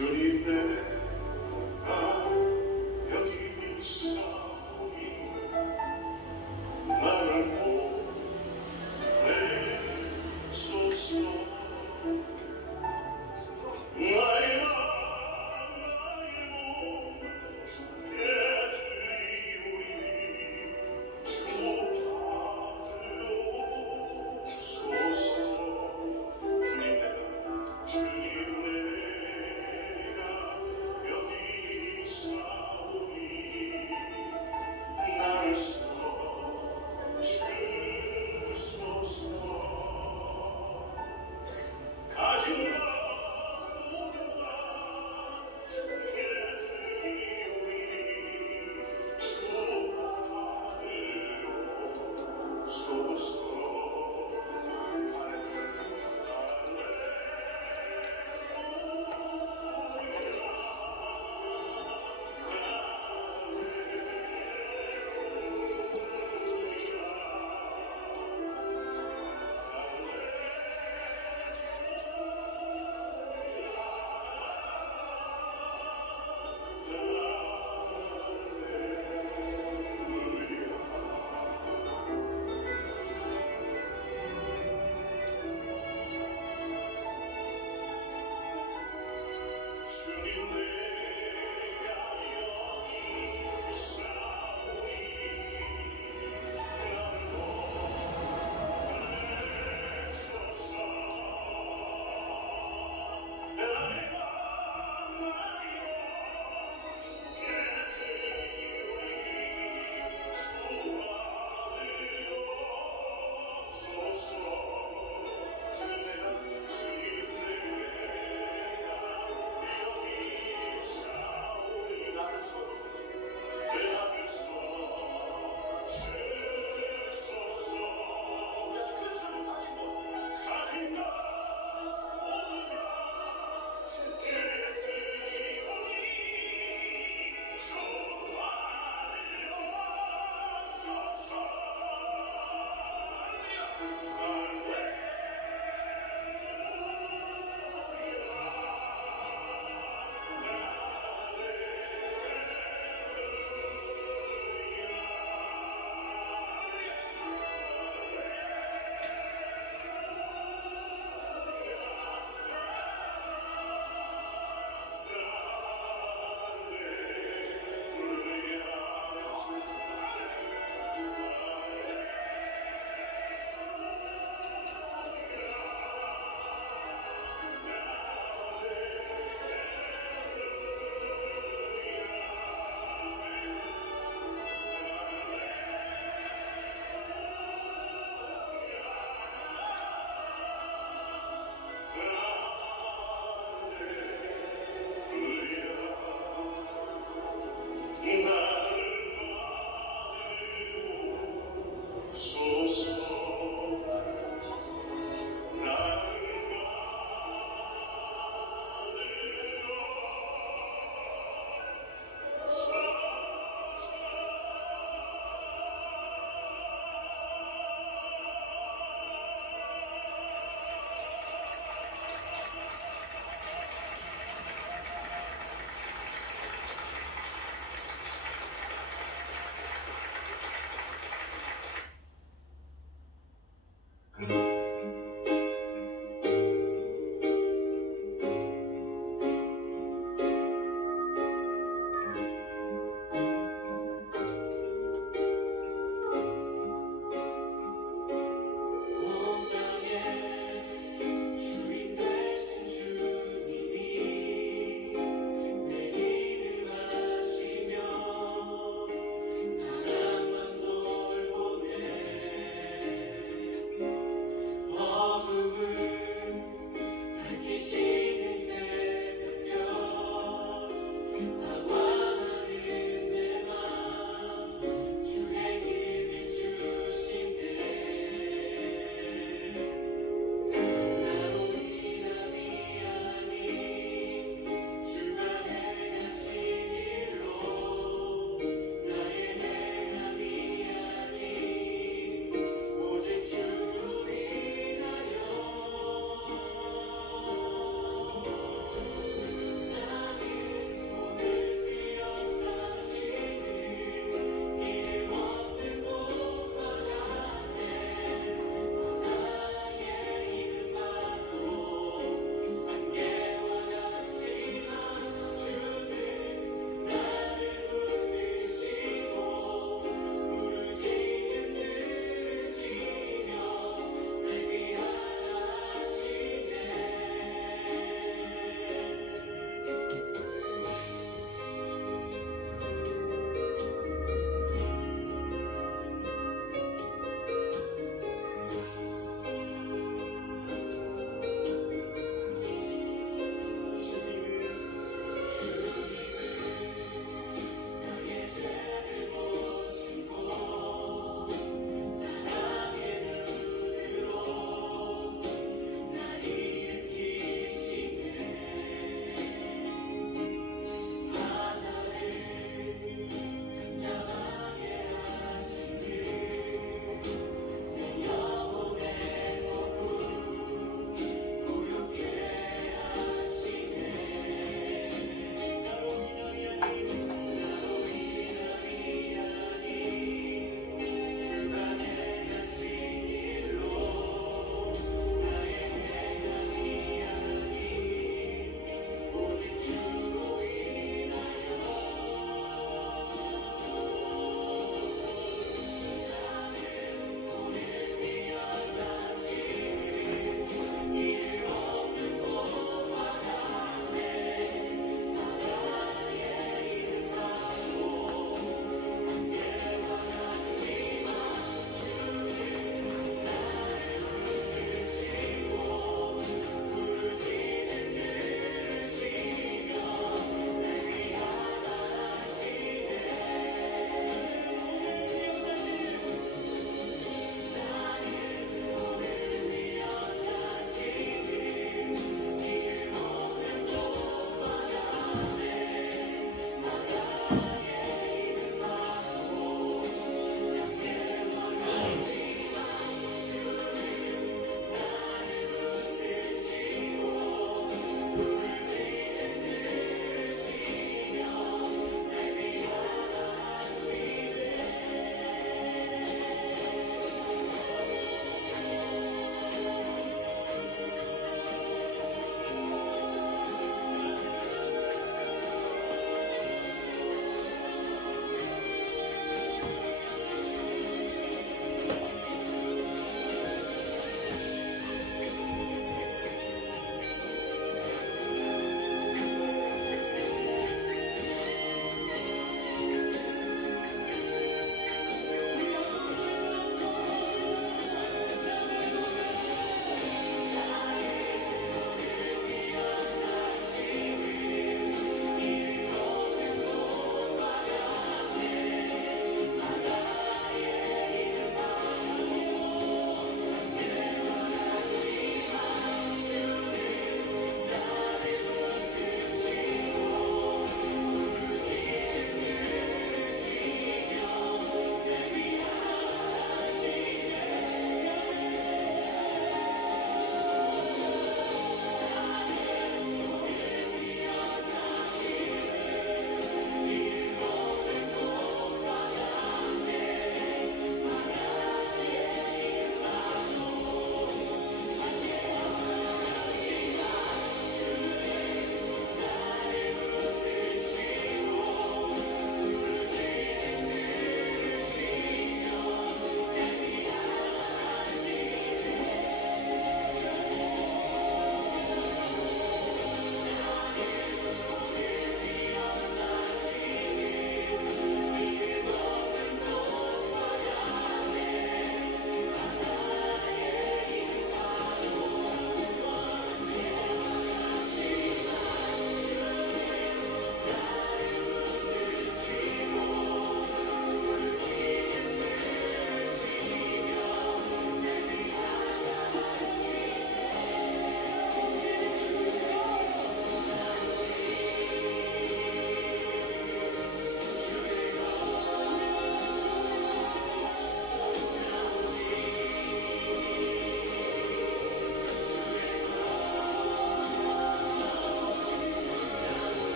주님 내가 여기 있사오니 나를 보내소서. 나의 몸 주께 드리오니 주 받으옵소서. 주님 내가 여기 있사오니 나를 써주소서. 가진 것 모두 다 주께 드리오니 주 받으옵소서. 주님 내가 여기 있사오니 나를 보내소서. 나의 주께 드리오니 주 받으옵소서. 주님 내가 여기 있사오니 나를 써주소서. 나를 써주소서. 약속한 삶을 가진 것 모두 다 주께 드리오니 주 받으옵소서.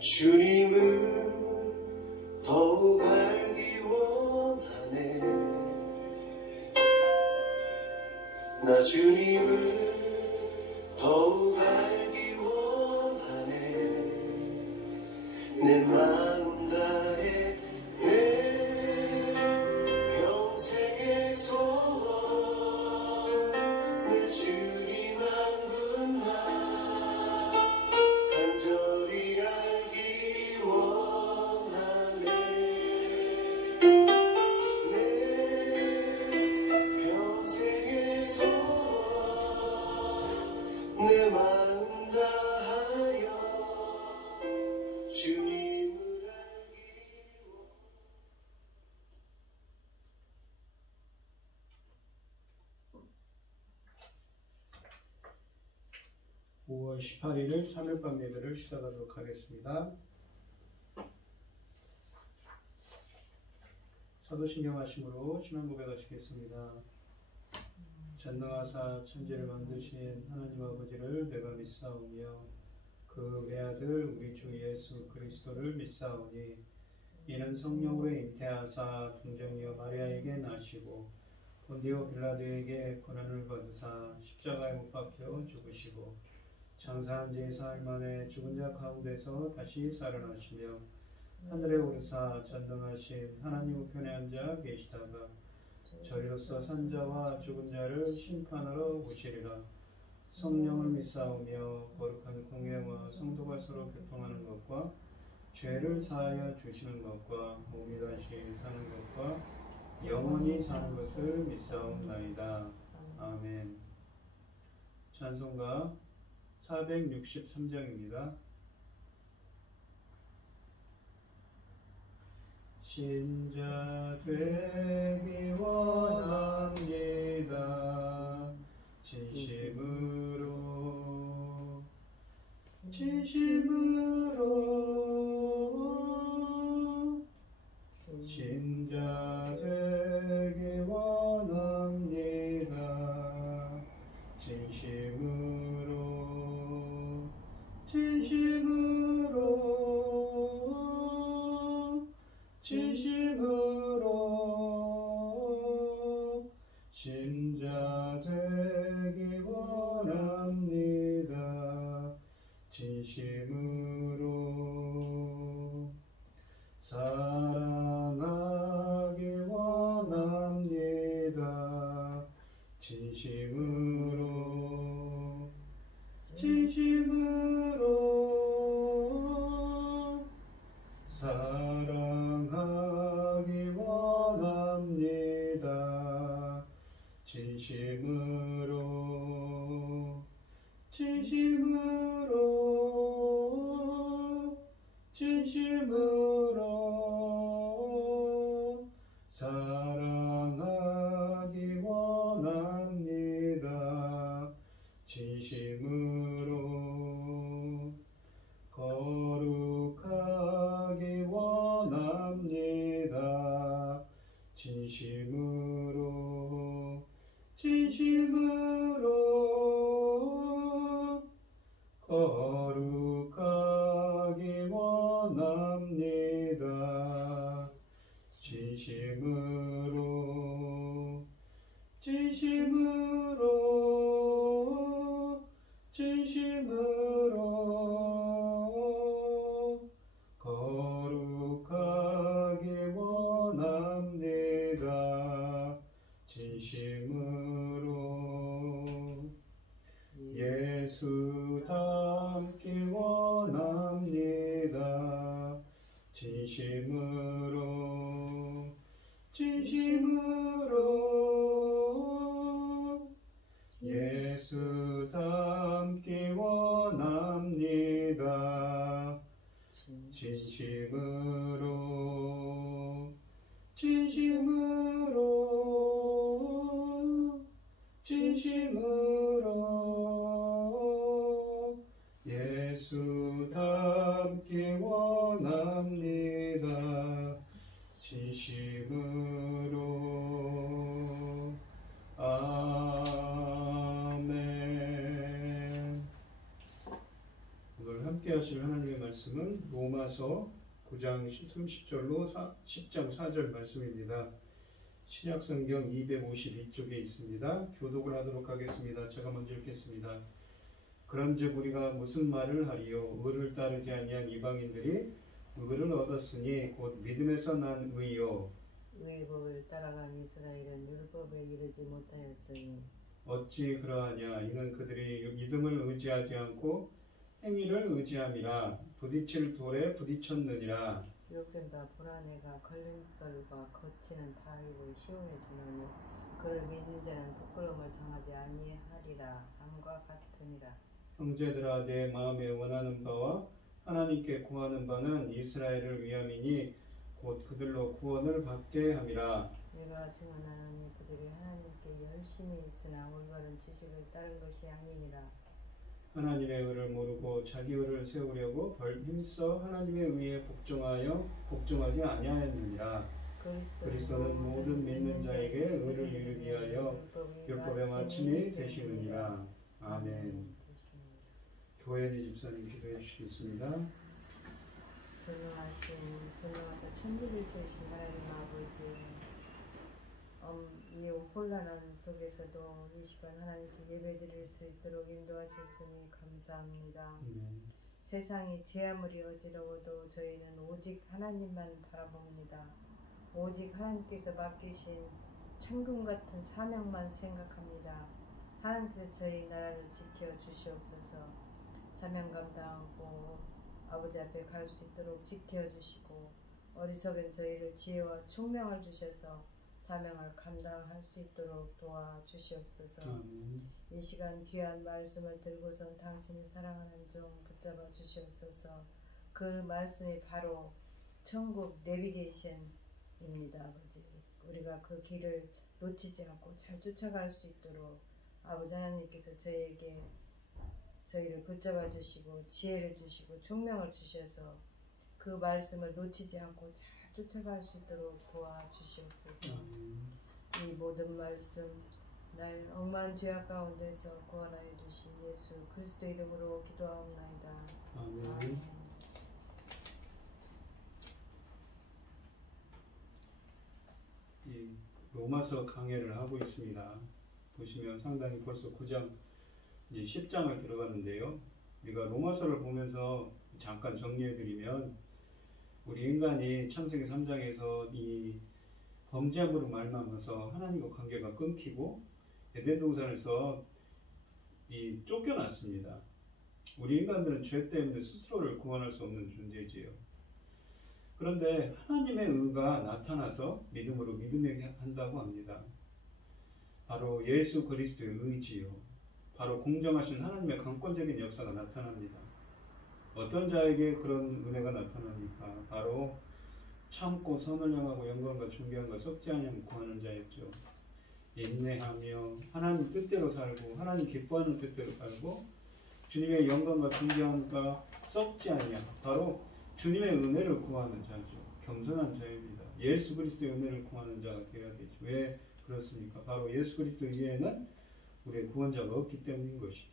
주님을 더욱 알기 원하네. 나 주님을 더욱 알기 원하네. 내 마음 다해 내 평생의 소원 내 주님 한 분만 간절히 알기 원하네. 내 평생의 소원 내 마음 다하여 주님을 알기 원하네. 5월 18일 3일밤 예배를 시작하도록 하겠습니다. 사도신경 하심으로 신앙 고백하시겠습니다. 전능하사 천지를 만드신 하나님 아버지를 내가 믿사오며 그 외아들 우리 주 예수 그리스도를 믿사오니 이는 성령으로 잉태하사 동정녀 마리아에게 나시고 본디오 빌라도에게 고난을 받으사 십자가에 못 박혀 죽으시고 장사한 지 사흘 만에 죽은 자 가운데서 다시 살아나시며 하늘에 오르사 전능하신 하나님 우편에 앉아 계시다가 저리로서 산자와 죽은 자를 심판하러 오시리라. 성령을 믿사오며 거룩한 공회와 성도가 서로 교통하는 것과 죄를 사하여 주시는 것과 몸이 다시 사는 것과 영원히 사는 것을 믿사옵나이다. 아멘. 찬송가 463장입니다. 신자 되기 원합니다. 진심으로 신자 되기 원합니다. 진심으로 신자 되기 원합니다. 진심으로 사랑하기 원합니다. 진심으로 사랑하기 원합니다. 진심으로 사랑하기 원합니다. 진심으로 거룩하기 원합니다. 진심으로 거룩하기 원합니다. 진심으로 거룩하기 원합니다. 진심으로 예수 닮기 원합니다. 진심으로 예수 닮기 원합니다. 진심으로 예수 닮기 원합니다. 진심으로 아멘. 함께 하실 하나님의 말씀은 로마서 9장 30절로 10장 4절 말씀입니다. 신약성경 252쪽에 있습니다. 교독을 하도록 하겠습니다. 제가 먼저 읽겠습니다. 그런즉 우리가 무슨 말을 하리요? 의를 따르지 아니한 이방인들이 의를 얻었으니 곧 믿음에서 난 의요. 의의 법을 따라간 이스라엘은 율법에 이르지 못하였으니 어찌 그러하냐? 이는 그들이 믿음을 의지하지 않고 행위를 의지함이라. 부딪힐 돌에 부딪혔느니라. 기록된 바 불안해가 걸림돌과 거치는 바위를 시온에 두느니 그를 믿는 자는 부끄러움을 당하지 아니하리라 함과 같으니라. 형제들아, 내 마음에 원하는 바와 하나님께 구하는 바는 이스라엘을 위함이니 곧 그들로 구원을 받게 함이라. 내가 증언하노니 그들이 하나님께 열심히 있으나 올바른 지식을 따른 것이 아니니라. 하나님의 의를 모르고 자기 의를 세우려고 힘써 하나님의 의에 복종하지 아니하였느니라. 그리스도는 모든 믿는 자에게 의를 이루기 위하여 율법의 마침이 되시느니라. 아멘. 교현이 집사님 기도해 주시겠습니다. 전능하사 천지를 지으신 하나님 아버지, 이 혼란한 속에서도 이 시간 하나님께 예배드릴 수 있도록 인도하셨으니 감사합니다. 세상이 제 아무리 어지러워도 저희는 오직 하나님만 바라봅니다. 오직 하나님께서 맡기신 천금 같은 사명만 생각합니다. 하나님께서 저희 나라를 지켜 주시옵소서. 사명 감당하고 아버지 앞에 갈 수 있도록 지켜주시고 어리석은 저희를 지혜와 총명을 주셔서 사명을 감당할 수 있도록 도와주시옵소서. 이 시간 귀한 말씀을 들고선 당신이 사랑하는 종 붙잡아 주시옵소서. 그 말씀이 바로 천국 내비게이션입니다. 아버지, 우리가 그 길을 놓치지 않고 잘 쫓아갈 수 있도록 아버지 하나님께서 저희를 붙잡아 주시고 지혜를 주시고 총명을 주셔서 그 말씀을 놓치지 않고 잘 쫓아갈 수 있도록 도와주시옵소서. 이 모든 말씀 날 억만 죄악 가운데서 구원하여 주신 예수 그리스도 이름으로 기도하옵나이다. 아멘. 이 로마서 강해를 하고 있습니다. 보시면 상당히 벌써 9장 이제 10장을 들어가는데요. 우리가 로마서를 보면서 잠깐 정리해드리면 우리 인간이 창세기 3장에서 이 범죄함으로 말미암아서 하나님과 관계가 끊기고 에덴 동산에서 이 쫓겨났습니다. 우리 인간들은 죄 때문에 스스로를 구원할 수 없는 존재지요. 그런데 하나님의 의가 나타나서 믿음으로 믿음에게 한다고 합니다. 바로 예수 그리스도의 의지요. 바로 공정하신 하나님의 강권적인 역사가 나타납니다. 어떤 자에게 그런 은혜가 나타납니까? 바로 참고 선을 향하고 영광과 존귀함과 썩지 아니함을 구하는 자였죠. 인내하며 하나님 뜻대로 살고 하나님 기뻐하는 뜻대로 살고 주님의 영광과 존귀함과 썩지 아니함, 바로 주님의 은혜를 구하는 자죠. 겸손한 자입니다. 예수 그리스도의 은혜를 구하는 자가 되어야 되죠. 왜 그렇습니까? 바로 예수 그리스도 이외에는 우리의 구원자가 없기 때문인 것이지요.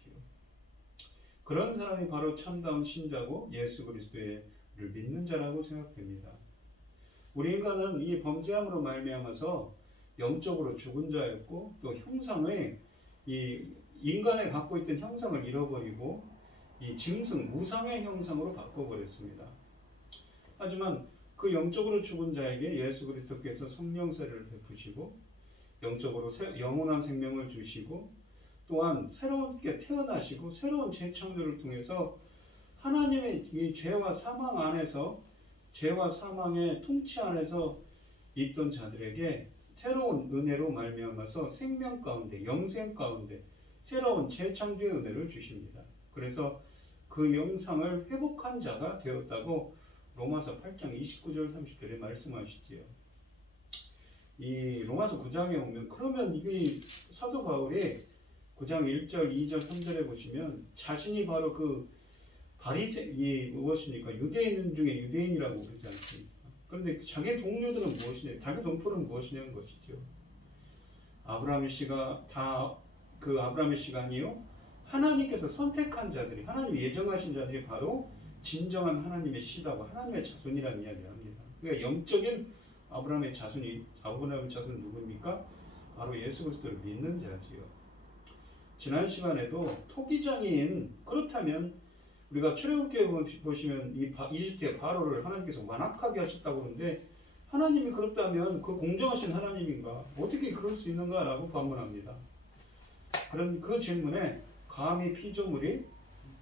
그런 사람이 바로 참다운 신자고 예수 그리스도를 믿는 자라고 생각됩니다. 우리 인간은 이 범죄함으로 말미암아서 영적으로 죽은 자였고 또 형상의 이 인간에 갖고 있던 형상을 잃어버리고 이 짐승 무상의 형상으로 바꿔버렸습니다. 하지만 그 영적으로 죽은 자에게 예수 그리스도께서 성령세를 베푸시고 영적으로 영원한 생명을 주시고 또한 새롭게 태어나시고 새로운 재창조를 통해서 하나님의 이 죄와 사망 안에서 죄와 사망의 통치 안에서 있던 자들에게 새로운 은혜로 말미암아서 생명 가운데 영생 가운데 새로운 재창조의 은혜를 주십니다. 그래서 그 영상을 회복한 자가 되었다고 로마서 8장 29절 30절에 말씀하시지요. 이 로마서 9장에 오면 그러면 이 사도 바울이 9장 1절, 2절, 3절에 보시면 자신이 바로 그 바리새인이 무엇입니까? 유대인 중에 유대인이라고 그러지 않습니까? 그런데 자기 동료들은 무엇이냐? 자기 동포는 무엇이냐는 것이죠. 아브라함의 씨가 다 그 아브라함의 씨가 아니요. 하나님께서 선택한 자들이, 하나님 예정하신 자들이 바로 진정한 하나님의 씨다고 하나님의 자손이라는 이야기를 합니다. 그러니까 영적인 아브라함의 자손이 아브라함의 자손은 누구입니까? 바로 예수 그리스도를 믿는 자지요. 지난 시간에도 토기장인 그렇다면 우리가 출애굽기에 보시면 이 이집트의 바로를 하나님께서 완악하게 하셨다고 하는데 하나님이 그렇다면 그 공정하신 하나님인가? 어떻게 그럴 수 있는가라고 반문합니다. 그런 그 질문에 감히 피조물이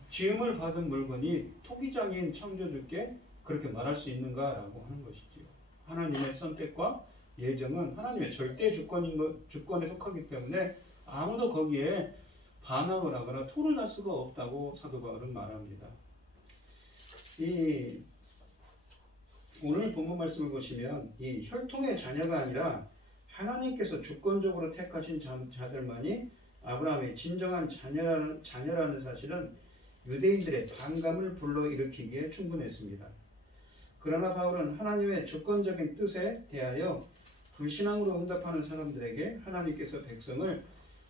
지음을 받은 물건이 토기장인 창조주께 그렇게 말할 수 있는가라고 하는 것이지요. 하나님의 선택과 예정은 하나님의 절대 주권에 속하기 때문에 아무도 거기에 반항을 하거나 토를 할 수가 없다고 사도 바울은 말합니다. 이 오늘 본문 말씀을 보시면 이 혈통의 자녀가 아니라 하나님께서 주권적으로 택하신 자들만이 아브라함의 진정한 자녀라는 사실은 유대인들의 반감을 불러일으키기에 충분했습니다. 그러나 바울은 하나님의 주권적인 뜻에 대하여 불신앙으로 응답하는 사람들에게 하나님께서 백성을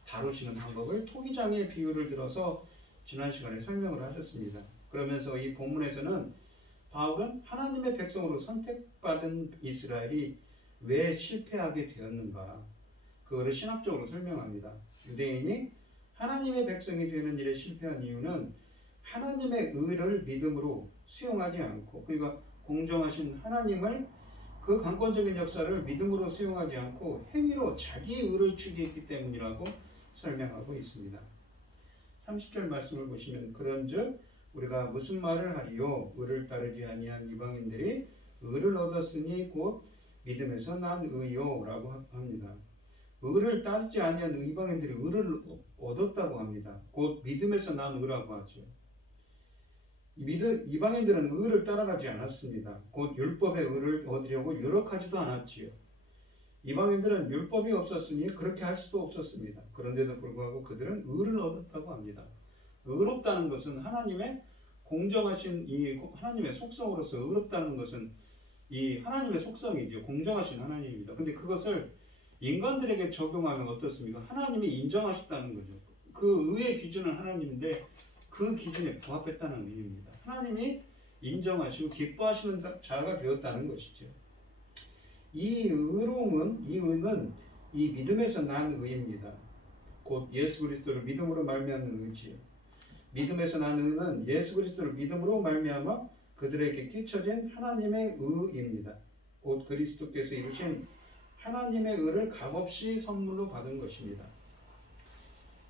다루시는 방법을 토기장의 비유를 들어서 지난 시간에 설명을 하셨습니다. 그러면서 이 본문에서는 바울은 하나님의 백성으로 선택받은 이스라엘이 왜 실패하게 되었는가 그거를 신학적으로 설명합니다. 유대인이 하나님의 백성이 되는 일에 실패한 이유는 하나님의 의를 믿음으로 수용하지 않고 그러니까 공정하신 하나님을 그 강권적인 역사를 믿음으로 수용하지 않고 행위로 자기 의를 추구했기 때문이라고 설명하고 있습니다. 30절 말씀을 보시면 그런즉 우리가 무슨 말을 하리요 의를 따르지 아니한 이방인들이 의를 얻었으니 곧 믿음에서 난 의요 라고 합니다. 의를 따르지 아니한 이방인들이 의를 얻었다고 합니다. 곧 믿음에서 난 의라고 하죠. 이방인들은 의를 따라가지 않았습니다. 곧 율법의 의를 얻으려고 유력하지도 않았지요. 이방인들은 율법이 없었으니 그렇게 할 수도 없었습니다. 그런데도 불구하고 그들은 의를 얻었다고 합니다. 의롭다는 것은 하나님의 공정하신 이 하나님의 속성으로서 의롭다는 것은 이 하나님의 속성이죠. 공정하신 하나님입니다. 근데 그것을 인간들에게 적용하면 어떻습니까? 하나님이 인정하셨다는 거죠. 그 의의 기준은 하나님인데 그 기준에 부합했다는 의미입니다. 하나님이 인정하시고 기뻐하시는 자가 되었다는 것이죠. 이 의로움은 이 의는 이 믿음에서 난 의입니다. 곧 예수 그리스도를 믿음으로 말미암는 의지요. 믿음에서 난 의는 예수 그리스도를 믿음으로 말미암아 그들에게 끼쳐진 하나님의 의입니다. 곧 그리스도께서 이루신 하나님의 의를 값없이 선물로 받은 것입니다.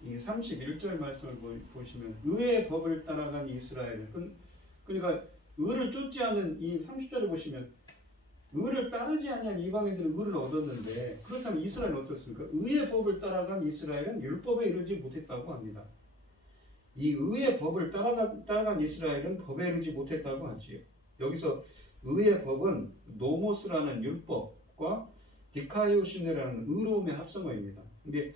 이 31절 말씀을 보시면 의의 법을 따라간 이스라엘 그러니까 의를 쫓지 않는 이 30절을 보시면 의를 따르지 않는 이방인들은 의를 얻었는데 그렇다면 이스라엘은 어떻습니까? 의의 법을 따라간 이스라엘은 율법에 이르지 못했다고 합니다. 이 의의 법을 따라간 이스라엘은 법에 이르지 못했다고 하지요. 여기서 의의 법은 노모스라는 율법과 디카이오시네라는 의로움의 합성어입니다. 근데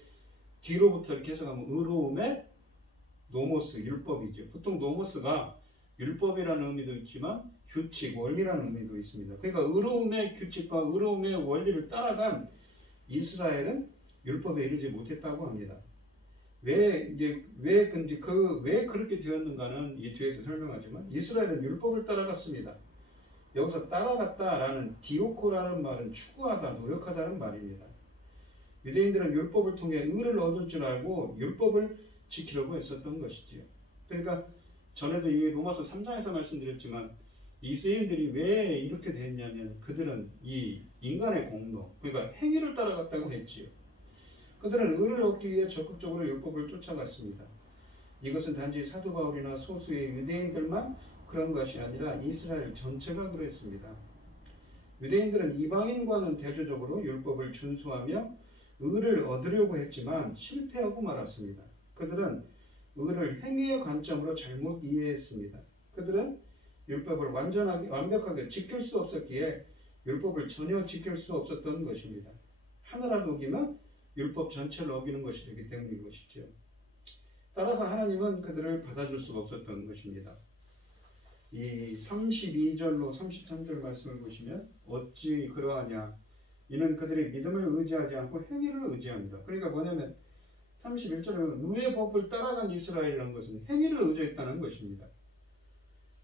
뒤로부터 이렇게 해석하면 의로움의 노모스, 율법이죠. 보통 노모스가 율법이라는 의미도 있지만 규칙, 원리라는 의미도 있습니다. 그러니까 의로움의 규칙과 의로움의 원리를 따라간 이스라엘은 율법에 이르지 못했다고 합니다. 왜 그렇게 되었는가는 이 뒤에서 설명하지만 이스라엘은 율법을 따라갔습니다. 여기서 따라갔다라는 디오코라는 말은 추구하다, 노력하다는 말입니다. 유대인들은 율법을 통해 의를 얻을 줄 알고 율법을 지키려고 했었던 것이지요. 그러니까 전에도 이 로마서 3장에서 말씀드렸지만 이스라엘들이 왜 이렇게 됐냐면 그들은 이 인간의 공로, 그러니까 행위를 따라갔다고 했지요. 그들은 의를 얻기 위해 적극적으로 율법을 쫓아갔습니다. 이것은 단지 사도 바울이나 소수의 유대인들만 그런 것이 아니라 이스라엘 전체가 그랬습니다. 유대인들은 이방인과는 대조적으로 율법을 준수하며 의를 얻으려고 했지만 실패하고 말았습니다. 그들은 의를 행위의 관점으로 잘못 이해했습니다. 그들은 율법을 완벽하게 지킬 수 없었기에 율법을 전혀 지킬 수 없었던 것입니다. 하나라도 어기면 율법 전체를 어기는 것이 되기 때문인 것이죠. 따라서 하나님은 그들을 받아줄 수가 없었던 것입니다. 이 32절로 33절 말씀을 보시면 어찌 그러하냐 이는 그들의 믿음을 의지하지 않고 행위를 의지합니다. 그러니까 뭐냐면 31절은 의의 법을 따라간 이스라엘이라는 것은 행위를 의지했다는 것입니다.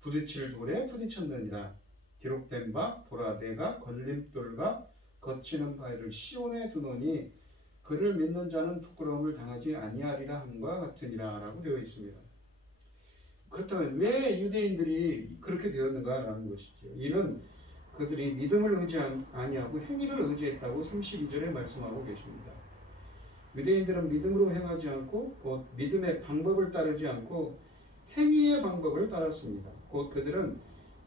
부딪힐 돌에 부딪혔느니라. 기록된 바 보라 내가 걸림돌과 거치는 바위를 시온에 두노니 그를 믿는 자는 부끄러움을 당하지 아니하리라 함과 같으니라 라고 되어 있습니다. 그렇다면 왜 유대인들이 그렇게 되었는가라는 것이죠. 이는 그들이 믿음을 의지 아니하고 행위를 의지했다고 32절에 말씀하고 계십니다. 유대인들은 믿음으로 행하지 않고 곧 믿음의 방법을 따르지 않고 행위의 방법을 따랐습니다. 곧 그들은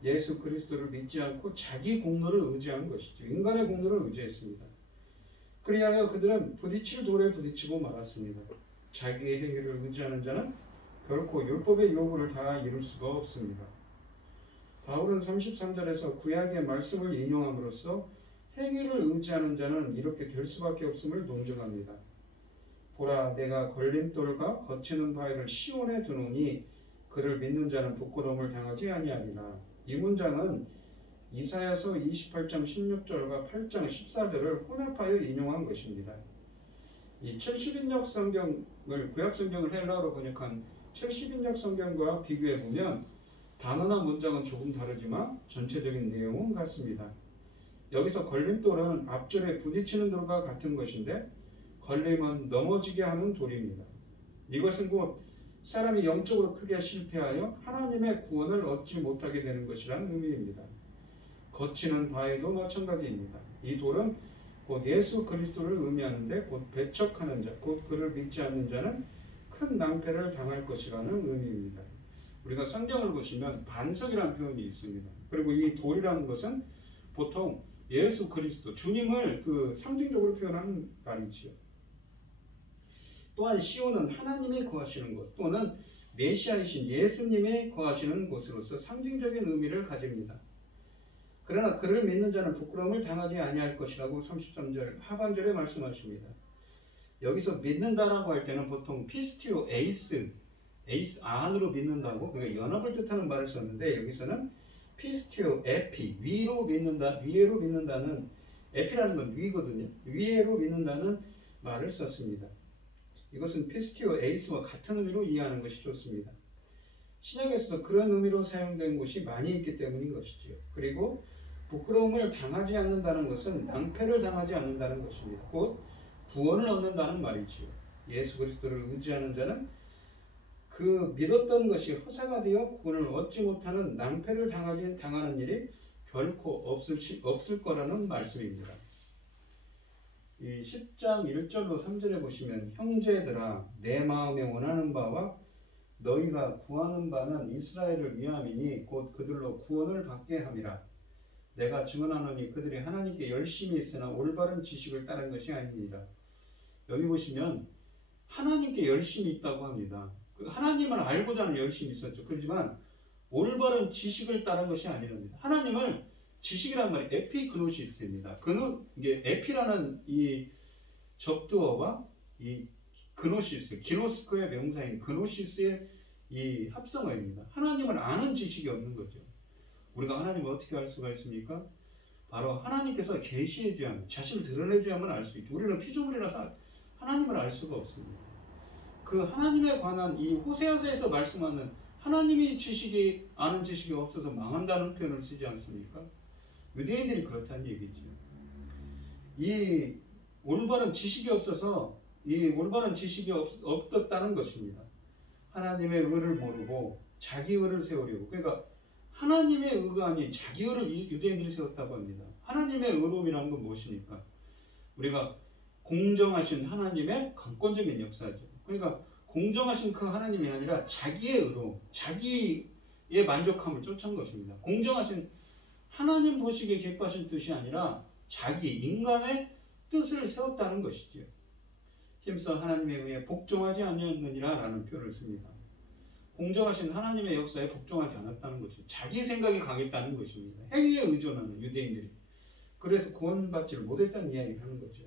예수 그리스도를 믿지 않고 자기 공로를 의지한 것이죠. 인간의 공로를 의지했습니다. 그리하여 그들은 부딪힐 돌에 부딪히고 말았습니다. 자기의 행위를 의지하는 자는 결코 율법의 요구를 다 이룰 수가 없습니다. 바울은 33절에서 구약의 말씀을 인용함으로써 행위를 의지하는 자는 이렇게 될 수밖에 없음을 논증합니다. 보라 내가 걸림돌과 거치는 바위를 시온에 두노니 그를 믿는 자는 부끄러움을 당하지 아니하리라. 이 문장은 이사야서 28장 16절과 8장 14절을 혼합하여 인용한 것입니다. 이 70인역 성경을 구약 성경을 헬라어로 번역한 70인역 성경과 비교해 보면 단어나 문장은 조금 다르지만 전체적인 내용은 같습니다. 여기서 걸림돌은 앞줄에 부딪히는 돌과 같은 것인데 걸림은 넘어지게 하는 돌입니다. 이것은 곧 사람이 영적으로 크게 실패하여 하나님의 구원을 얻지 못하게 되는 것이라는 의미입니다. 거치는 바에도 마찬가지입니다. 이 돌은 곧 예수 그리스도를 의미하는데 곧 배척하는 자, 곧 그를 믿지 않는 자는 큰 낭패를 당할 것이라는 의미입니다. 우리가 성경을 보시면 반석이라는 표현이 있습니다. 그리고 이 돌이라는 것은 보통 예수 그리스도, 주님을 상징적으로 표현하는 말이지요. 또한 시온은 하나님이 거하시는 곳 또는 메시아이신 예수님이 거하시는 곳으로서 상징적인 의미를 가집니다. 그러나 그를 믿는 자는 부끄러움을 당하지 아니할 것이라고 33절 하반절에 말씀하십니다. 여기서 믿는다라고 할 때는 보통 피스티오 에이스 안으로 믿는다고 그러니까 연합을 뜻하는 말을 썼는데 여기서는 피스티오 에피 위로 믿는다는 에피라는 건 위거든요. 위로 믿는다는 말을 썼습니다. 이것은 피스티오 에이스와 같은 의미로 이해하는 것이 좋습니다. 신약에서도 그런 의미로 사용된 곳이 많이 있기 때문인 것이지요. 그리고 부끄러움을 당하지 않는다는 것은 낭패를 당하지 않는다는 것입니다. 곧 구원을 얻는다는 말이지요. 예수 그리스도를 의지하는 자는 그 믿었던 것이 허사가 되어 구원을 얻지 못하는 낭패를 당하는 일이 결코 없을 거라는 말씀입니다. 이 10장 1절로 3절에 보시면 형제들아 내 마음에 원하는 바와 너희가 구하는 바는 이스라엘을 위함이니 곧 그들로 구원을 받게 함이라. 내가 증언하노니 그들이 하나님께 열심히 있으나 올바른 지식을 따른 것이 아닙니다. 여기 보시면 하나님께 열심히 있다고 합니다. 하나님을 알고자 하는 열심이 있었죠. 그렇지만 올바른 지식을 따른 것이 아니랍니다. 하나님을 지식이란 말이 에피그노시스입니다. 이게 에피라는 이 접두어와 이 그노시스, 기노스코의 명사인 그노시스의 이 합성어입니다. 하나님을 아는 지식이 없는 거죠. 우리가 하나님을 어떻게 알 수가 있습니까? 바로 하나님께서 계시해 줘야만, 자신을 드러내 줘야만 알 수 있죠. 우리는 피조물이라서 하나님을 알 수가 없습니다. 그 하나님에 관한 이 호세아서에서 말씀하는 하나님이 아는 지식이 없어서 망한다는 표현을 쓰지 않습니까? 유대인들이 그렇다는 얘기죠. 이 올바른 지식이 없어서 올바른 지식이 없었다는 것입니다. 하나님의 의를 모르고 자기 의를 세우려고, 그러니까 하나님의 의가 아닌 자기 의를 유대인들이 세웠다고 합니다. 하나님의 의로움이라는 건 무엇입니까? 우리가 공정하신 하나님의 강권적인 역사죠. 그러니까 공정하신 그 하나님이 아니라 자기의 의로, 자기의 만족함을 쫓은 것입니다. 공정하신 하나님 보시기에 기뻐하신 뜻이 아니라 자기 인간의 뜻을 세웠다는 것이지요. 힘써 하나님에 의해 복종하지 아니하느니라 라는 표현을 씁니다. 공정하신 하나님의 역사에 복종하지 않았다는 것이죠. 자기 생각이 강했다는 것입니다. 행위에 의존하는 유대인들이. 그래서 구원받지를 못했다는 이야기를 하는 거죠.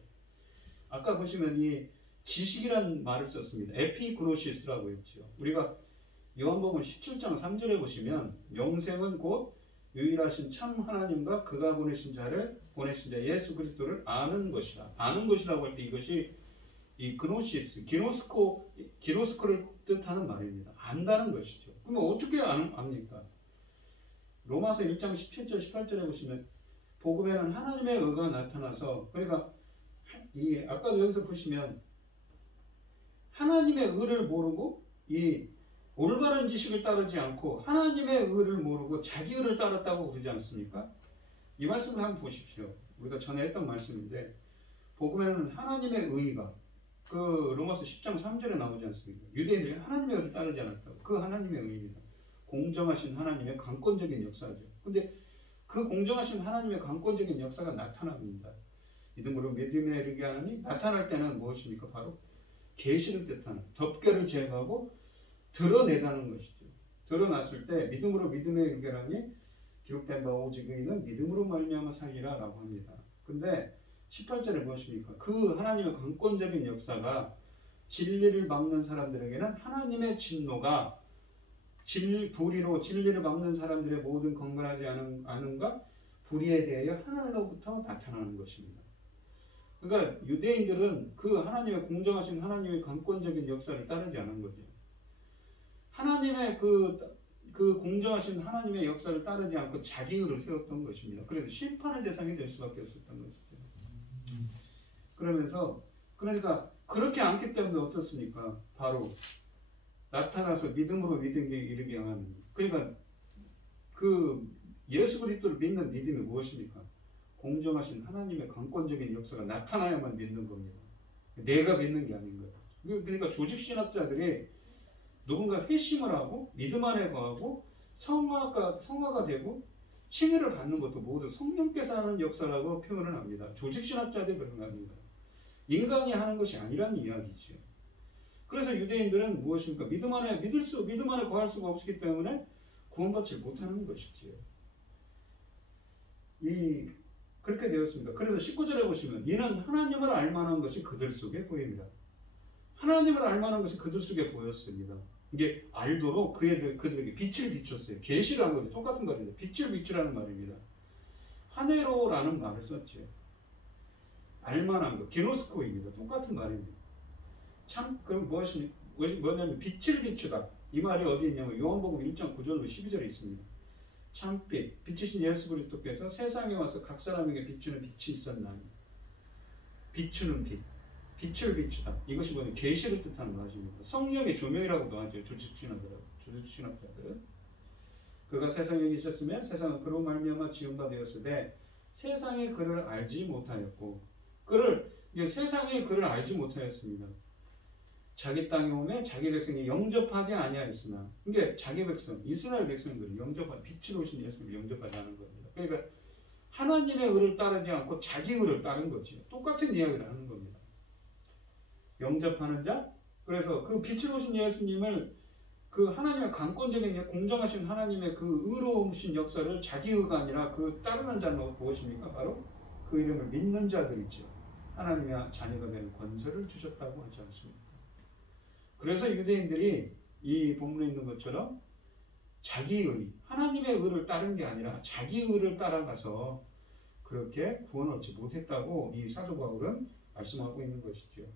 아까 보시면 이 지식이라는 말을 썼습니다. 에피그노시스라고 했죠. 우리가 요한복음 17장 3절에 보시면 영생은 곧 유일하신 참 하나님과 그가 보내신 자 예수 그리스도를 아는 것이라. 아는 것이라고 할 때 이것이 이 그노시스, 기노스코를 뜻하는 말입니다. 안다는 것이죠. 그러면 어떻게 압니까? 로마서 1장 17절 18절에 보시면 복음에는 하나님의 의가 나타나서, 그러니까 이 아까도 여기서 보시면 하나님의 의를 모르고 이 올바른 지식을 따르지 않고 하나님의 의를 모르고 자기 의를 따랐다고 그러지 않습니까? 이 말씀을 한번 보십시오. 우리가 전에 했던 말씀인데 복음에는 하나님의 의가 그 로마서 10장 3절에 나오지 않습니까? 유대인들이 하나님의 의를 따르지 않았다고. 그 하나님의 의입니다. 공정하신 하나님의 강권적인 역사죠. 근데 그 공정하신 하나님의 강권적인 역사가 나타납니다. 믿음으로 믿음에 이르게 하나니 나타날 때는 무엇입니까? 바로 계시를 뜻하는, 덮개를 제거하고 드러내다는 것이죠. 드러났을 때 믿음으로 믿음에 이르게 하니 기록된 바 오직 의인은 믿음으로 말미암아 살리라 라고 합니다. 근데 18절에 무엇입니까? 그 하나님의 강권적인 역사가 진리를 막는 사람들에게는 하나님의 진노가 불의로 진리를 막는 사람들의 모든 건강하지 않음과 불의에 대하여 하늘로부터 나타나는 것입니다. 그러니까 유대인들은 그 하나님의 공정하신 하나님의 강권적인 역사를 따르지 않은 거죠. 하나님의 그 공정하신 하나님의 역사를 따르지 않고 자기 의를 세웠던 것입니다. 그래서 심판의 대상이 될 수밖에 없었던 것이죠. 그러니까 그렇게 않기 때문에 어떻습니까? 바로 나타나서 믿음으로 믿음에 이르게 하는, 그러니까 그 예수 그리스도를 믿는 믿음이 무엇입니까? 공정하신 하나님의 강권적인 역사가 나타나야만 믿는 겁니다. 내가 믿는 게 아닌 거예요. 그러니까 조직신학자들이 누군가 회심을 하고 믿음 안에 거하고 성화가 되고 칭의를 받는 것도 모두 성령께서 하는 역사라고 표현을 합니다. 조직신학자들이 그런 겁니다. 인간이 하는 것이 아니라는 이야기죠. 그래서 유대인들은 무엇입니까? 믿음 안에 거할 수가 없기 때문에 구원받지 못하는 것이지요. 그렇게 되었습니다. 그래서 19절에 보시면 이는 하나님을 알만한 것이 그들 속에 보입니다. 하나님을 알만한 것이 그들 속에 보였습니다. 이게 알도록 그들에게 빛을 비췄어요. 계시를 한 거죠. 똑같은 말입니다. 빛을 비추라는 말입니다. 하네로라는 말을 썼죠. 알만한 것, 기노스코입니다. 똑같은 말입니다. 참 그럼 뭐냐면 빛을 비추다. 이 말이 어디 있냐면 요한복음 1장 9절로 12절에 있습니다. 참빛, 빛이신 예수 그리스도께서 세상에 와서 각 사람에게 비추는 빛이 있었나니. 비추는 빛, 빛을 비추다. 이것이 뭐냐면 계시를 뜻하는 것입니다. 성령의 조명이라고도 하죠. 조직신학자들은. 그가 세상에 계셨으면 세상은 그로 말미암아 지음바 되었으되 세상에 그를 알지 못하였고 세상에 그를 알지 못하였습니다. 자기 땅에 오매 자기 백성이 영접하지 아니하였으나, 이게 자기 백성, 이스라엘 백성들이 빛을 오신 예수를 영접하지 않은 겁니다. 그러니까 하나님의 의를 따르지 않고 자기 의를 따른 거죠. 똑같은 이야기를 하는 겁니다. 영접하는 자, 그래서 그 빛을 오신 예수님을 그 하나님의 강권적인 공정하신 하나님의 그 의로우신 역사를 자기 의가 아니라 그 따르는 자는 무엇입니까? 바로 그 이름을 믿는 자들이죠. 하나님의 자녀가 되는 권세를 주셨다고 하지 않습니까? 그래서 유대인들이 이 본문에 있는 것처럼 자기의, 하나님의 의를 따른 게 아니라 자기 의를 따라가서 그렇게 구원을 얻지 못했다고 이 사도 바울은 말씀하고 있는 것이죠.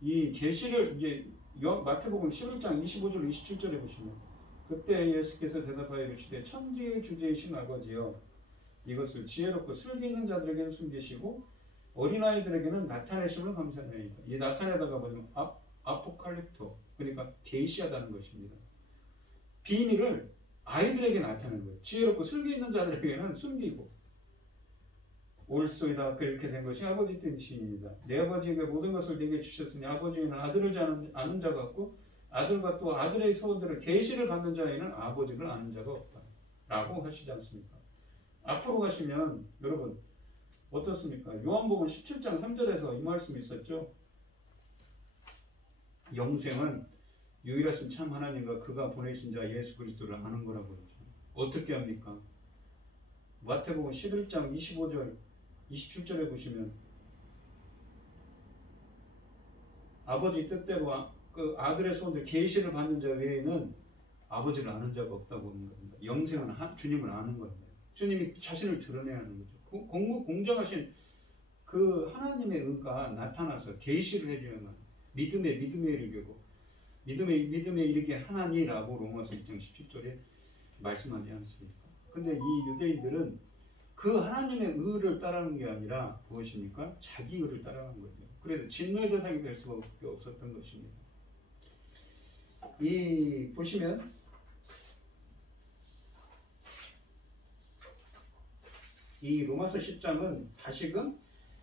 이 계시를 이제 마태복음 11장 25절 27절에 보시면 그때 예수께서 대답하여 이르시되 천지의 주제이신 아버지여 이것을 지혜롭고 슬기 있는 자들에게는 숨기시고 어린아이들에게는 나타내심을 감사하나이다. 이 나타내다가 뭐냐면 아포칼립토, 그러니까 계시하다는 것입니다. 비밀을 아이들에게 나타내는 거예요. 지혜롭고 슬기 있는 자들에게는 숨기고 옳소이다. 그렇게 된 것이 아버지 뜻이니이다. 내 아버지에게 모든 것을 내게 주셨으니 아버지에는 아들을 아는 자가 없고 아들과 또 아들의 소원들을 계시를 받는 자에는 아버지를 아는 자가 없다 라고 하시지 않습니까? 앞으로 가시면 여러분 어떻습니까? 요한복음 17장 3절에서 이 말씀이 있었죠. 영생은 유일하신 참 하나님과 그가 보내신 자 예수 그리스도를 아는 거라고 그러죠. 어떻게 합니까? 마태복음 11장 25절 27절에 보시면 아버지 뜻대로 그 아들의 소원들 계시를 받는 자 외에는 아버지를 아는 자가 없다고 하는 겁니다. 영생은 주님을 아는 겁니다. 주님이 자신을 드러내야 하는 거죠. 공정하신 그 하나님의 의가 나타나서 계시를 해주면 믿음에 이르게 하나니라고 로마서 1장 17절에 말씀하지 않습니까? 근데 이 유대인들은 그 하나님의 의를 따르는 게 아니라 무엇입니까? 자기 의를 따라간 거죠. 그래서 진노의 대상이 될 수밖에 없었던 것입니다. 이 보시면 이 로마서 10장은 다시금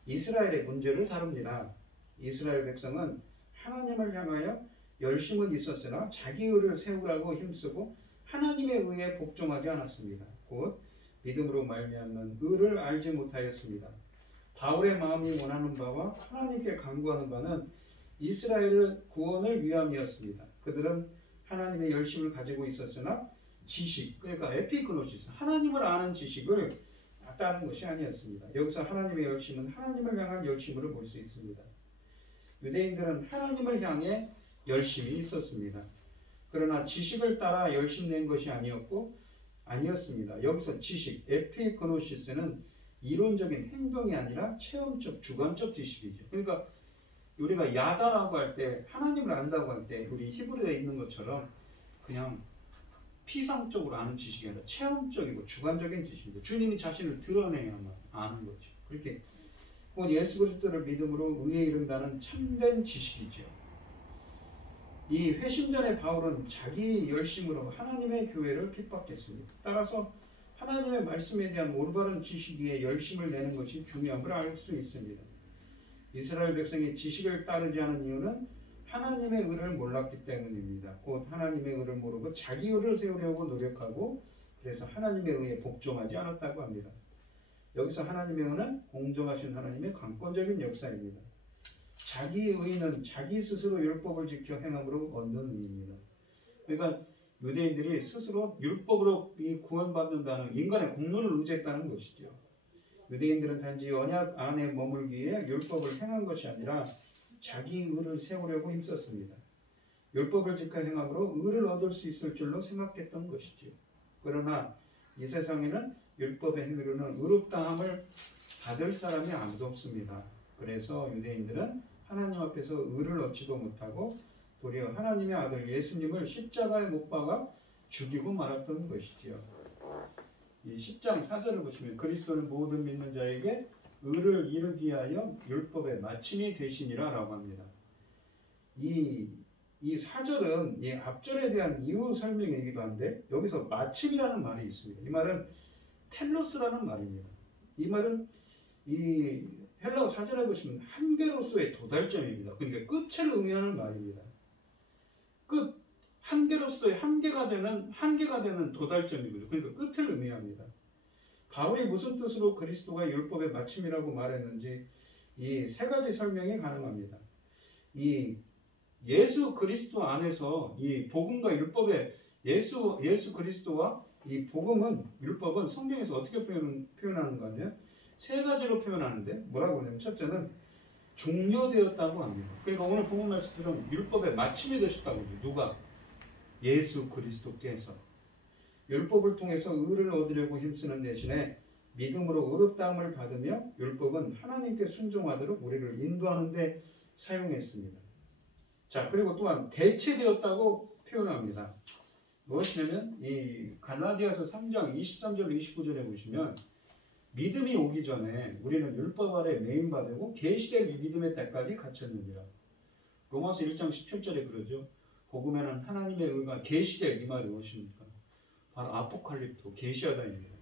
이스라엘의 문제를 다룹니다. 이스라엘 백성은 하나님을 향하여 열심은 있었으나 자기 의를 세우라고 힘쓰고 하나님의 의에 복종하지 않았습니다. 곧 믿음으로 말미암는 의를 알지 못하였습니다. 바울의 마음이 원하는 바와 하나님께 간구하는 바는 이스라엘의 구원을 위함이었습니다. 그들은 하나님의 열심을 가지고 있었으나 지식, 그러니까 에피그노시스, 하나님을 아는 지식을 따르는 것이 아니었습니다. 여기서 하나님의 열심은 하나님을 향한 열심으로 볼 수 있습니다. 유대인들은 하나님을 향해 열심이 있었습니다. 그러나 지식을 따라 열심 낸 것이 아니었습니다. 여기서 지식, 에피그노시스는 이론적인 행동이 아니라 체험적, 주관적 지식이죠. 그러니까 우리가 야다라고 할 때, 하나님을 안다고 할 때 우리 히브리어에 있는 것처럼 그냥 피상적으로 아는 지식이 아니라 체험적이고 주관적인 지식입니다. 주님이 자신을 드러내야만 아는 거죠. 그렇게 곧 예수 그리스도를 믿음으로 의에 이른다는 참된 지식이죠. 이 회심전의 바울은 자기 열심으로 하나님의 교회를 핍박했습니다. 따라서 하나님의 말씀에 대한 올바른 지식 위에 열심을 내는 것이 중요함을 알 수 있습니다. 이스라엘 백성이 지식을 따르지 않은 이유는 하나님의 의를 몰랐기 때문입니다. 곧 하나님의 의를 모르고 자기 의를 세우려고 노력하고 그래서 하나님의 의에 복종하지 않았다고 합니다. 여기서 하나님의 의는 공정하신 하나님의 강권적인 역사입니다. 자기 의는 자기 스스로 율법을 지켜 행함으로 얻는 의입니다. 그러니까 유대인들이 스스로 율법으로 구원받는다는 인간의 공로를 의지했다는 것이죠. 유대인들은 단지 언약 안에 머물기 위해 율법을 행한 것이 아니라 자기 의를 세우려고 힘썼습니다. 율법을 지켜 행함으로 의를 얻을 수 있을 줄로 생각했던 것이죠. 그러나 이 세상에는 율법의 행위로는 의롭다함을 받을 사람이 아무도 없습니다. 그래서 유대인들은 하나님 앞에서 의를 얻지도 못하고 도리어 하나님의 아들 예수님을 십자가에 못 박아 죽이고 말았던 것이지요. 이 10장 4절을 보시면 그리스도는 모든 믿는 자에게 의를 이루기 위하여 율법의 마침이 되시니라 라고 합니다. 이 4절은 이 앞절에 대한 이유 설명이기도 한데 여기서 마침이라는 말이 있습니다. 이 말은 텔로스라는 말입니다. 이 말은 이 헬라어 사전에 보시면 한계로서의 도달점입니다. 그러니까 끝을 의미하는 말입니다. 끝, 한계로서의 한계가 되는 도달점이거든요. 그러니까 끝을 의미합니다. 바울이 무슨 뜻으로 그리스도가 율법의 마침이라고 말했는지 이 세 가지 설명이 가능합니다. 이 예수 그리스도 안에서 이 복음과 율법의 예수 그리스도와 이 복음은 율법은 성경에서 어떻게 표현하는가 하면 세 가지로 표현하는데 뭐라고 하냐면 첫째는 종료되었다고 합니다. 그러니까 오늘 복음 말씀처럼 율법의 마침이 되셨다고 해요. 누가? 예수 그리스도께서 율법을 통해서 의를 얻으려고 힘쓰는 대신에 믿음으로 의롭다함을 받으며 율법은 하나님께 순종하도록 우리를 인도하는 데 사용했습니다. 자, 그리고 또한 대체되었다고 표현합니다. 무엇이냐면 이 갈라디아서 3장 23절 29절에 보시면 믿음이 오기 전에 우리는 율법 아래 매임받고 계시된 믿음의 때까지 갇혔느니라. 로마서 1장 17절에 그러죠. 복음에는 하나님의 의가 계시될 이 말이 무엇입니까? 바로 아포칼립토, 계시하다입니다.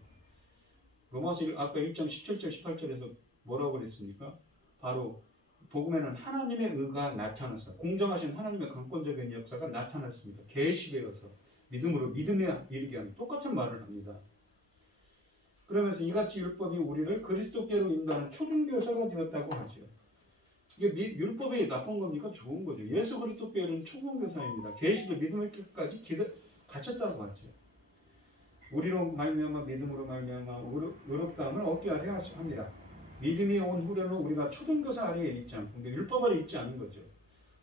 로마서 아까 1장 17절 18절에서 뭐라고 그랬습니까? 바로 복음에는 하나님의 의가 나타났어. 공정하신 하나님의 강권적인 역사가 나타났습니다. 계시되어서 믿음에 이르게 하는 똑같은 말을 합니다. 그러면서 이같이 율법이 우리를 그리스도께로 인도하는 초등교사가 되었다고 하죠. 이게 율법이 나쁜 겁니까? 좋은 거죠. 예수 그리스도께로는 초등교사입니다. 계시도 믿음의 끝까지 갇혔다고 하죠. 우리로 말미암아 믿음으로 말미암아 의롭다함을 얻게 하려 합니다. 믿음이 온 후로는 우리가 초등교사 아래에 있지 않고 율법 아래에 있지 않은 거죠.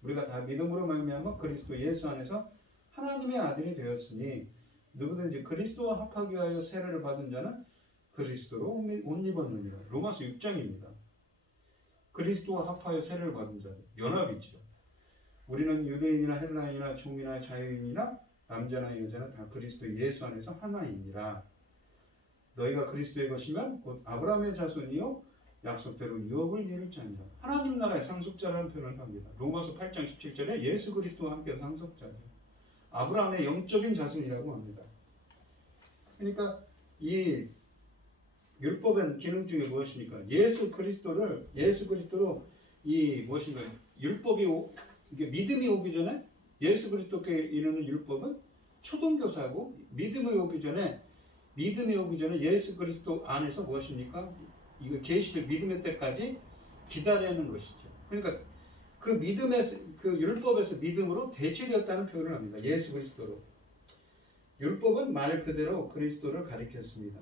우리가 다 믿음으로 말미암아 그리스도 예수 안에서 하나님의 아들이 되었으니 누구든지 그리스도와 합하기 위하여 세례를 받은 자는 그리스도로 옷 입었느니라. 로마서 6장입니다. 그리스도와 합하여 세례를 받은 자 연합이죠. 우리는 유대인이나 헬라인이나 종이나 자유인이나 남자나 여자나 다 그리스도 예수 안에서 하나이니라. 너희가 그리스도의 것이면 곧 아브라함의 자손이요 약속대로 유업을 이룰 자니라. 하나님 나라의 상속자라는 표현을 합니다. 로마서 8장 17절에 예수 그리스도와 함께 상속자죠. 아브라함의 영적인 자손이라고 합니다. 그러니까 이 율법의 기능 중에 무엇입니까? 예수 그리스도로 이 무엇인가 율법이 이게 믿음이 오기 전에 예수 그리스도께 이르는 율법은 초등교사고 믿음이 오기 전에 예수 그리스도 안에서 무엇입니까? 이거 계시될 믿음의 때까지 기다리는 것이죠. 그러니까 그 믿음에서 그 율법에서 믿음으로 대체되었다는 표현을 합니다. 예수 그리스도로. 율법은 말 그대로 그리스도를 가리켰습니다.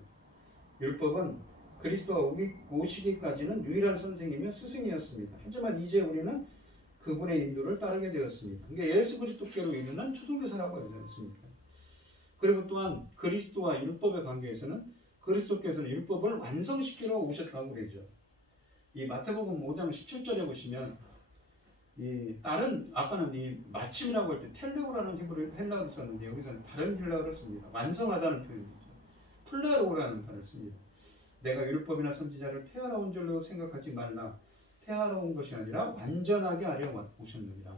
율법은 그리스도가 오시기까지는 유일한 선생이며 스승이었습니다. 하지만 이제 우리는 그분의 인도를 따르게 되었습니다. 그러니까 예수 그리스도께로 이르는 초등교사라고 하지 않습니까? 그리고 또한 그리스도와 율법의 관계에서는 그리스도께서는 율법을 완성시키러 오셨다고 그러죠. 이 마태복음 5장 17절에 보시면 아까는 이 마침이라고 할 때 텔레오라는 헬라어를 썼는데 여기서는 다른 헬라어를 씁니다. 완성하다는 표현이죠. 플레로라는 단어를 씁니다. 내가 율법이나 선지자를 폐하러 온 줄로 생각하지 말라. 폐하러 온 것이 아니라 완전하게 하려 오셨느니라.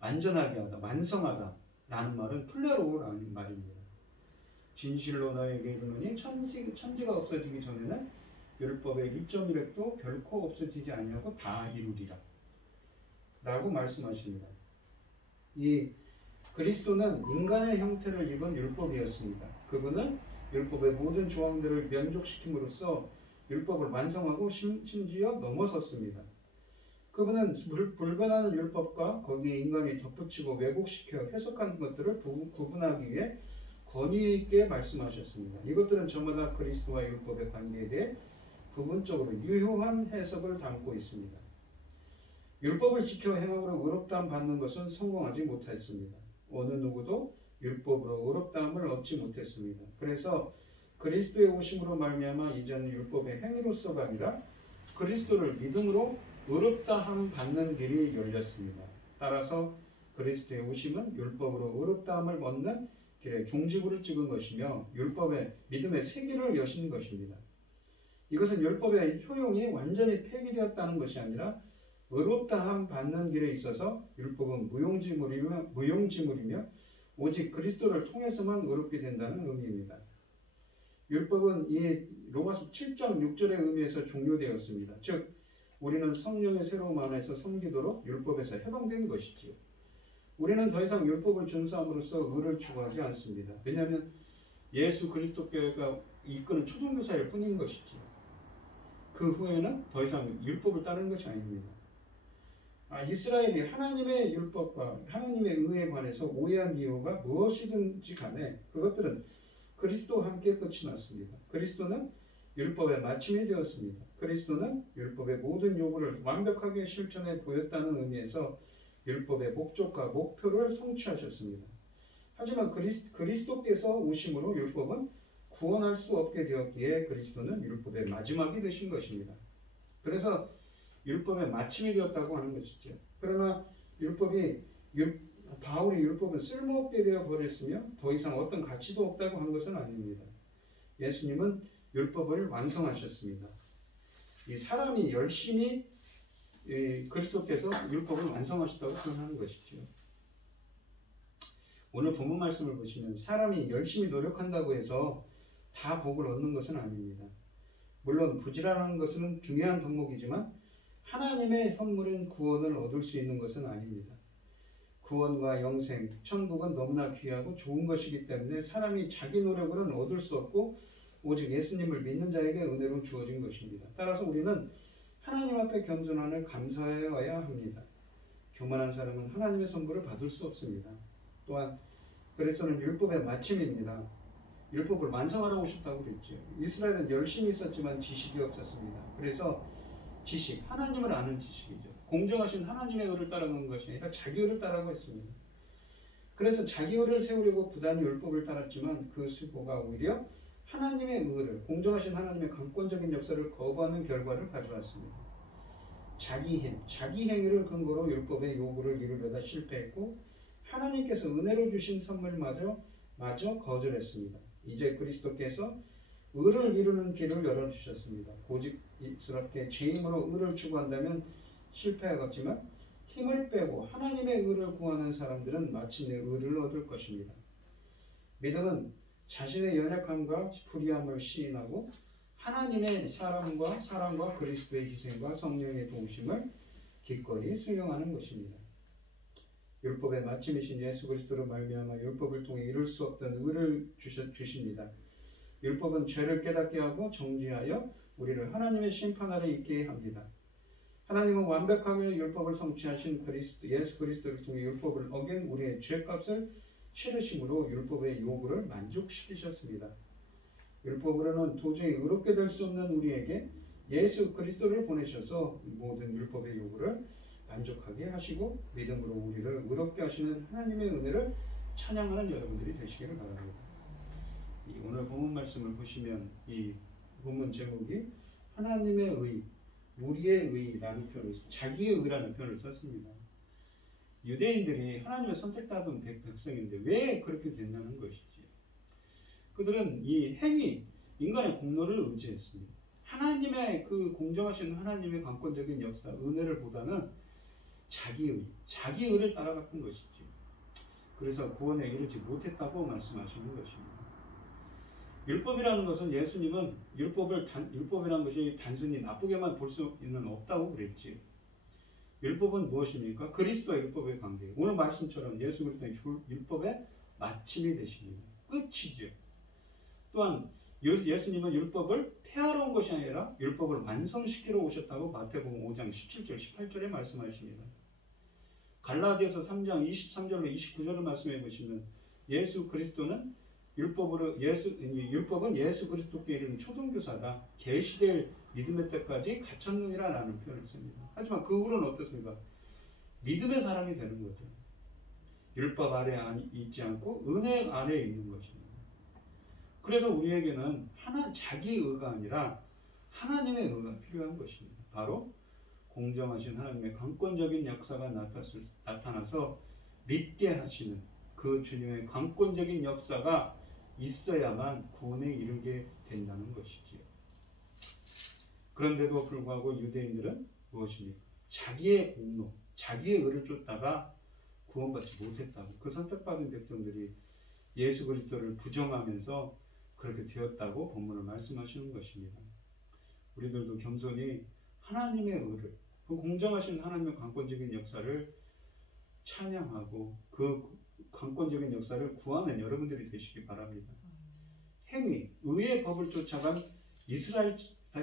완전하게 하다, 완성하다 라는 말은 플레로라는 말입니다. 진실로 너에게 이르노니 천지가 없어지기 전에는 율법의 1.1획도 결코 없어지지 아니하고 다 이루리라 라고 말씀하십니다. 이 그리스도는 인간의 형태를 입은 율법이었습니다. 그분은 율법의 모든 조항들을 면족시킴으로써 율법을 완성하고 심지어 넘어섰습니다. 그분은 불변하는 율법과 거기에 인간이 덧붙이고 왜곡시켜 해석한 것들을 구분하기 위해 권위 있게 말씀하셨습니다. 이것들은 저마다 그리스도와 율법의 관계에 대해 부분적으로 유효한 해석을 담고 있습니다. 율법을 지켜 행함으로 의롭다함 받는 것은 성공하지 못했습니다. 어느 누구도 율법으로 의롭다함을 얻지 못했습니다. 그래서 그리스도의 오심으로 말미암아 이제는 율법의 행위로서가 아니라 그리스도를 믿음으로 의롭다함 받는 길이 열렸습니다. 따라서 그리스도의 오심은 율법으로 의롭다함을 얻는 길에 종지부를 찍은 것이며 율법의 믿음의 세기를 여신 것입니다. 이것은 율법의 효용이 완전히 폐기되었다는 것이 아니라 의롭다함 받는 길에 있어서 율법은 무용지물이며 오직 그리스도를 통해서만 의롭게 된다는 의미입니다. 율법은 이 로마서 7장 6절의 의미에서 종료되었습니다. 즉 우리는 성령의 새로움 안에서 섬기도록 율법에서 해방된 것이지요. 우리는 더 이상 율법을 준수함으로써 의를 추구하지 않습니다. 왜냐하면 예수 그리스도께가 이끄는 초등교사일 뿐인 것이지요. 그 후에는 더 이상 율법을 따르는 것이 아닙니다. 이스라엘이 하나님의 율법과 하나님의 의에 관해서 오해한 이유가 무엇이든지 간에 그것들은 그리스도와 함께 끝이 났습니다. 그리스도는 율법의 마침이 되었습니다. 그리스도는 율법의 모든 요구를 완벽하게 실천해 보였다는 의미에서 율법의 목적과 목표를 성취하셨습니다. 하지만 그리스도께서 오심으로 율법은 구원할 수 없게 되었기에 그리스도는 율법의 마지막이 되신 것입니다. 그래서 율법의 마침이 되었다고 하는 것이죠. 그러나 바울이 율법은 쓸모없게 되어 버렸으며 더 이상 어떤 가치도 없다고 한 것은 아닙니다. 예수님은 율법을 완성하셨습니다. 이 사람이 열심히 그리스도께서 율법을 완성하셨다고 표현하는 것이죠. 오늘 본문 말씀을 보시면 사람이 열심히 노력한다고 해서 다 복을 얻는 것은 아닙니다. 물론 부지런한 것은 중요한 덕목이지만 하나님의 선물인 구원을 얻을 수 있는 것은 아닙니다. 구원과 영생, 천국은 너무나 귀하고 좋은 것이기 때문에 사람이 자기 노력으로는 얻을 수 없고 오직 예수님을 믿는 자에게 은혜로 주어진 것입니다. 따라서 우리는 하나님 앞에 겸손함을 감사해야 합니다. 교만한 사람은 하나님의 선물을 받을 수 없습니다. 또한 그리스도는 율법의 마침입니다. 율법을 완성하러 오셨다고 그랬죠. 이스라엘은 열심히 있었지만 지식이 없었습니다. 그래서 하나님을 아는 지식이죠. 공정하신 하나님의 의를 따르는 것이 아니라 자기 의를 따르고 했습니다. 그래서 자기 의를 세우려고 부단히 율법을 따랐지만 그 수고가 오히려 하나님의 의를, 공정하신 하나님의 강권적인 역사를 거부하는 결과를 가져왔습니다. 자기 행위를 근거로 율법의 요구를 이루려다 실패했고 하나님께서 은혜로 주신 선물마저 거절했습니다. 이제 그리스도께서 의를 이루는 길을 열어주셨습니다. 고집스럽게 제 힘으로 의를 추구한다면 실패하겠지만 힘을 빼고 하나님의 의를 구하는 사람들은 마침내 의를 얻을 것입니다. 믿음은 자신의 연약함과 불의함을 시인하고 하나님의 사랑과 그리스도의 희생과 성령의 도우심을 기꺼이 수용하는 것입니다. 율법의 마침이신 예수 그리스도로 말미암아 율법을 통해 이룰 수 없던 의를 주십니다. 율법은 죄를 깨닫게 하고 정죄하여 우리를 하나님의 심판 아래 있게 합니다. 하나님은 완벽하게 율법을 성취하신 예수 그리스도를 통해 율법을 어긴 우리의 죄값을 치르심으로 율법의 요구를 만족시키셨습니다. 율법으로는 도저히 의롭게 될 수 없는 우리에게 예수 그리스도를 보내셔서 모든 율법의 요구를 만족하게 하시고 믿음으로 우리를 의롭게 하시는 하나님의 은혜를 찬양하는 여러분들이 되시기를 바랍니다. 오늘 본문 말씀을 보시면 이 본문 제목이 하나님의 의, 우리의 의라는 표현을 자기의 의라는 표현을 썼습니다. 유대인들이 하나님의 선택받은 백성인데 왜 그렇게 됐냐는 것이지. 그들은 이 행위, 인간의 공로를 의지했습니다. 하나님의 그 공정하신 하나님의 강권적인 역사, 은혜를 보다는 자기 의를 따라갔던 것이죠. 그래서 구원에 이르지 못했다고 말씀하시는 것입니다. 율법이라는 것은 예수님은 율법이라는 것이 단순히 나쁘게만 볼 수는 없다고 그랬지요. 율법은 무엇입니까? 그리스도와 율법의 관계. 오늘 말씀처럼 예수 그리스도의 율법의 마침이 되십니다. 끝이죠. 또한 예수님은 율법을 폐하러 온 것이 아니라 율법을 완성시키러 오셨다고 마태복음 5장 17절 18절에 말씀하십니다. 갈라디아서 3장 23절로 29절을 말씀해 보시면 예수 그리스도는 율법은 예수 그리스도께 이르는 초등교사다. 계시될 믿음의 때까지 갇혔느니라 라는 표현을 씁니다. 하지만 그 후로는 어떻습니까? 믿음의 사람이 되는 거죠. 율법 아래 있지 않고 은혜 아래에 있는 것입니다. 그래서 우리에게는 자기 의가 아니라 하나님의 의가 필요한 것입니다. 바로 공정하신 하나님의 강권적인 역사가 나타나서 믿게 하시는 그 주님의 강권적인 역사가 있어야만 구원에 이르게 된다는 것이지요. 그런데도 불구하고 유대인들은 무엇입니까? 자기의 공로, 자기의 의를 쫓다가 구원받지 못했다고, 그 선택받은 백성들이 예수 그리스도를 부정하면서 그렇게 되었다고 본문을 말씀하시는 것입니다. 우리들도 겸손히 하나님의 의를, 그 공정하신 하나님의 강권적인 역사를 찬양하고 그 강권적인 역사를 구하는 여러분들이 되시기 바랍니다. 행위, 의의 법을 쫓아간 이스라엘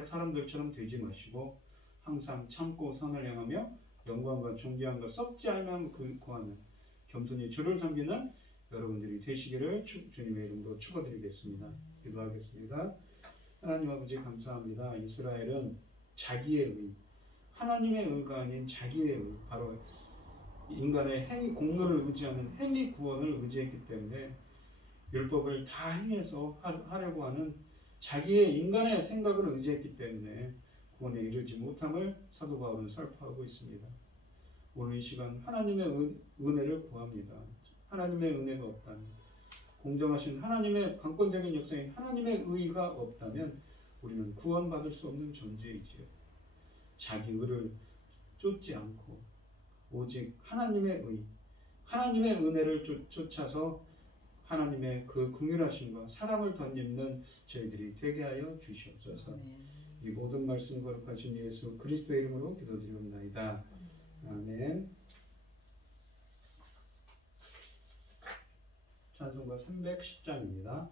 사람들처럼 되지 마시고 항상 참고 선을 행하며 영광과 존귀함과 썩지 않으면 구하는 겸손히 주를 섬기는 여러분들이 되시기를 주님의 이름으로 축원드리겠습니다. 기도하겠습니다. 하나님 아버지 감사합니다. 이스라엘은 자기의 의, 하나님의 의가 아닌 자기의 의, 바로 인간의 행위 공로를 의지하는 행위 구원을 의지했기 때문에 율법을 다 행해서 하려고 하는 자기의 인간의 생각을 의지했기 때문에 구원에 이르지 못함을 사도 바울은 설파하고 있습니다. 오늘 이 시간 하나님의 은혜를 구합니다. 하나님의 은혜가 없다면, 공정하신 하나님의 강권적인 역사인 하나님의 의가 없다면 우리는 구원받을 수 없는 존재이지요. 자기 의를 쫓지 않고 오직 하나님의 의, 하나님의 은혜를 쫓아서 하나님의 그 긍휼하심과 사랑을 덧입는 저희들이 되게 하여 주시옵소서. 이 모든 말씀 거룩하신 예수 그리스도의 이름으로 기도드리옵나이다. 아멘. 찬송가 310장입니다.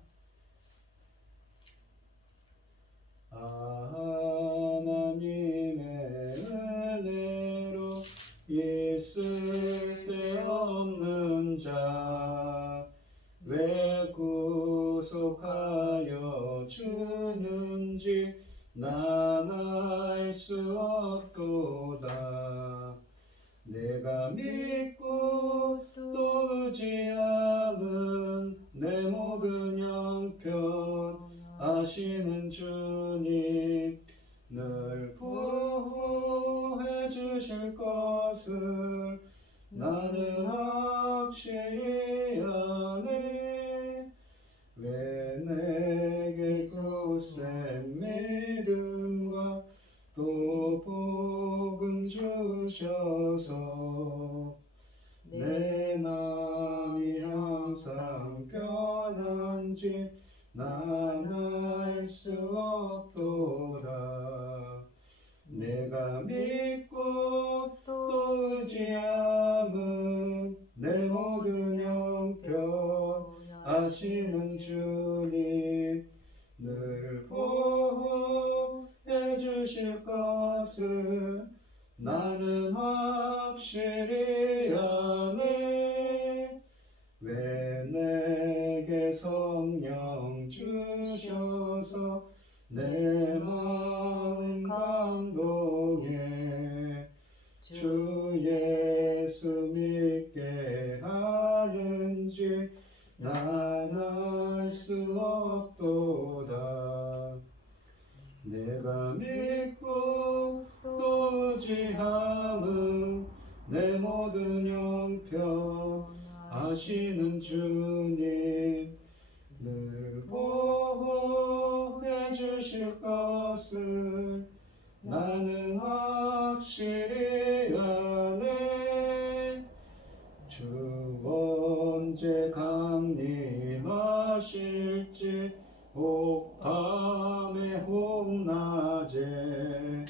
하나님의 은혜로 있을 데 없는 자 왜 구속하여 주는지 난 알 수 없도다. 내가 믿고 또 의지함은 내 모든 형편 아시는 주님 늘 보호해 주실 것을 나는 확신하노라. 하는지 난 알 수 없도다. 내가 믿고 또 의지함은 내 모든 형편 아시는 주님 늘 보호해 주실 것을 나는 확실히 아네. 왜 내게 성령 주셔서 내 마음 감동해 주 예수 믿게 하는지 난 알 수 없도다. 내가 믿고 또 의지함은 내 모든 형편 아시는 주님 늘 보호해 주실 것을 나는 확실히 아네. 주 언제 강림하실지 혹 밤에 혹 낮에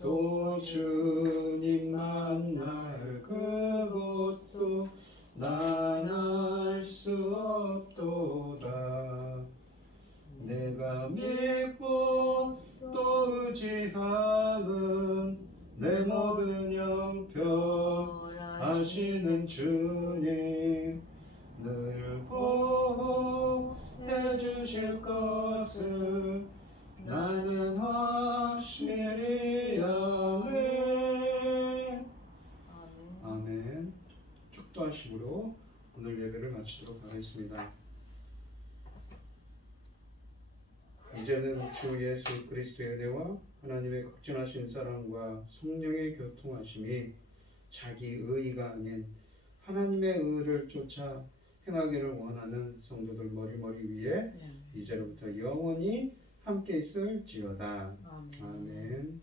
또 주님 만날 그곳도 난 알 수 없도다. 내가 믿고 또 의지함은 내 모든 형편 아시는 주님 늘 보호해 주실 것을 나는 확실히 아네. 아멘. 축도하심으로 오늘 예배를 마치도록 하겠습니다. 이제는 주 예수 그리스도의 은혜와 하나님의 극진하신 사랑과 성령의 교통하심이 자기 의의가 아닌 하나님의 의를 쫓아 행하기를 원하는 성도들 머리 위에 이제로부터 영원히 함께 있을지어다. 아멘.